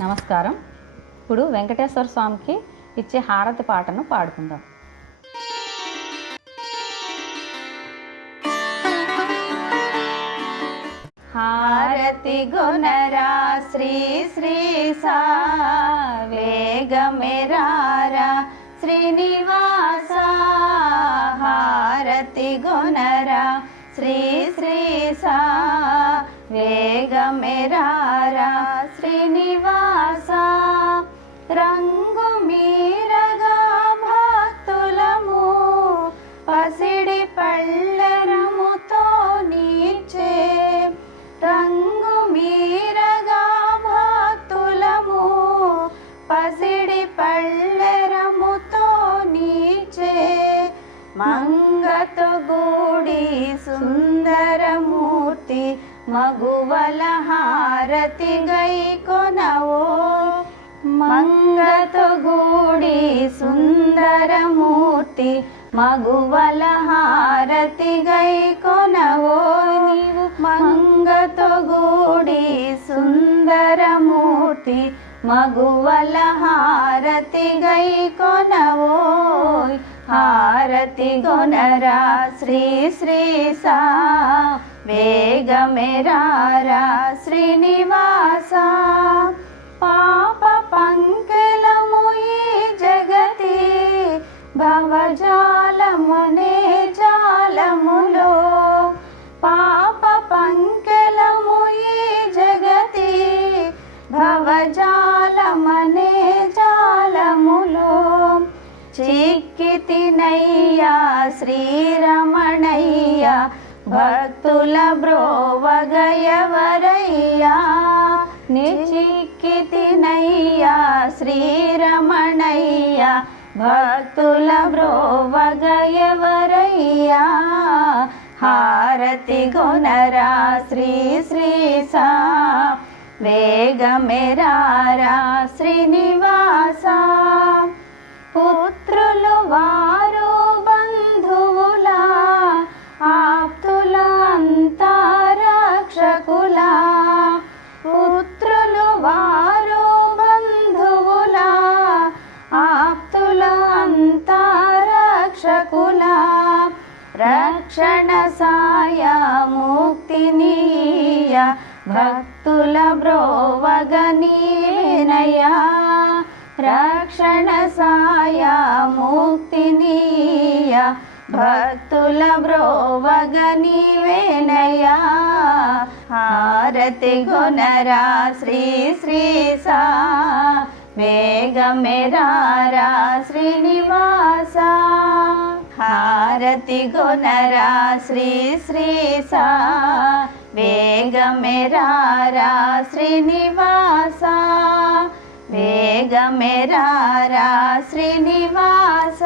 నమస్కారం. ఇప్పుడు వెంకటేశ్వర స్వామికి ఇచ్చే హారతి పాటను పాడుకుందాం. హారతి గొనరా శ్రీ శ్రీ సా వేగమెరారా శ్రీనివాస. హారతి గొనరా శ్రీ శ్రీ సా వేగమెరారా శ్రీనివాస. రంగు మీరగా భక్తులము పసిడి పళ్ళరముతో నీచే. రంగు మీరగా భక్తులము పసిడి పళ్ళరముతో నీచే. మంగతో గూడి సుందరమూర్తి మగువల హారతి గై కొనవో. మంగతో గూడి సుందరమూర్తి మగువల హారతి గై కొనవో. నీవు మంగతో గూడి సుందరమూర్తి మగువల హారతి గై కొనవో. హారతి గొనరా శ్రీ శ్రీ సా వేగమెరారా శ్రీనివాస. పాప పంకెలము ఈ జగతి భవజాలమనే జాలములో. పాప పంకెలము ఈ జగతి భవజాలమనే జాలములో. చిక్కితినయ్యా శ్రీరమణయ్య భక్తుల బ్రోవగయవరయ్యా. చిక్కితినయ్యా శ్రీరమణయ్య భక్తుల బ్రోవగయవరయ్యా. హారతి గొనరా శ్రీ శ్రీ సా వేగమెరారా శ్రీనివాస. పుత్రులు వారు బంధువులా ఆప్తుల అంతరక్షకులా. పుత్రులు వారు బంధువులా ఆప్తుల అంతరక్షకులా. రక్షణ సాయ ముక్తినీయ భక్తుల బ్రోవగనీనయా. రక్షణ సాయ ముక్తినీయ భక్తుల బ్రోవగనీవేనయా. హారతి గొనరా శ్రీ శ్రీ సా వేగమెరారా శ్రీనివాస. హారతి గొనరా శ్రీ శ్రీ సా వేగమెరారా శ్రీనివాస. వేగమెరారా శ్రీనివాస.